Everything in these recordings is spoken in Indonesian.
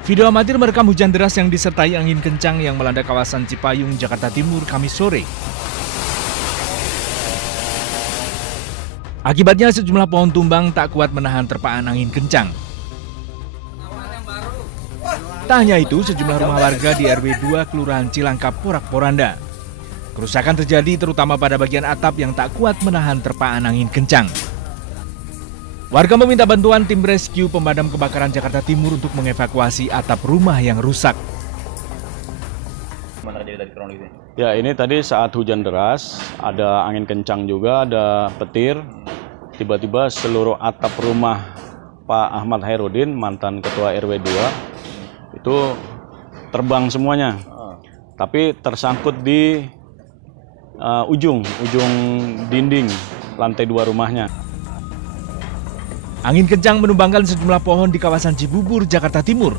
Video amatir merekam hujan deras yang disertai angin kencang yang melanda kawasan Cipayung, Jakarta Timur, Kamis sore. Akibatnya sejumlah pohon tumbang tak kuat menahan terpaan angin kencang. Tak hanya itu, sejumlah rumah warga di RW 2 Kelurahan Cilangkap porak-poranda. Kerusakan terjadi terutama pada bagian atap yang tak kuat menahan terpaan angin kencang. Warga meminta bantuan tim rescue pemadam kebakaran Jakarta Timur untuk mengevakuasi atap rumah yang rusak. Ya, ini tadi saat hujan deras, ada angin kencang juga, ada petir. Tiba-tiba seluruh atap rumah Pak Ahmad Hairudin, mantan ketua RW 2, itu terbang semuanya. Tapi tersangkut di ujung dinding lantai 2 rumahnya. Angin kencang menumbangkan sejumlah pohon di kawasan Cibubur, Jakarta Timur.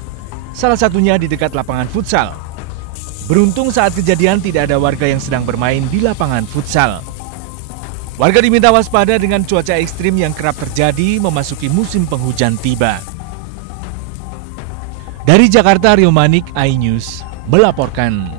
Salah satunya di dekat lapangan futsal. Beruntung saat kejadian tidak ada warga yang sedang bermain di lapangan futsal. Warga diminta waspada dengan cuaca ekstrim yang kerap terjadi memasuki musim penghujan tiba. Dari Jakarta, Rio Manik, iNews melaporkan.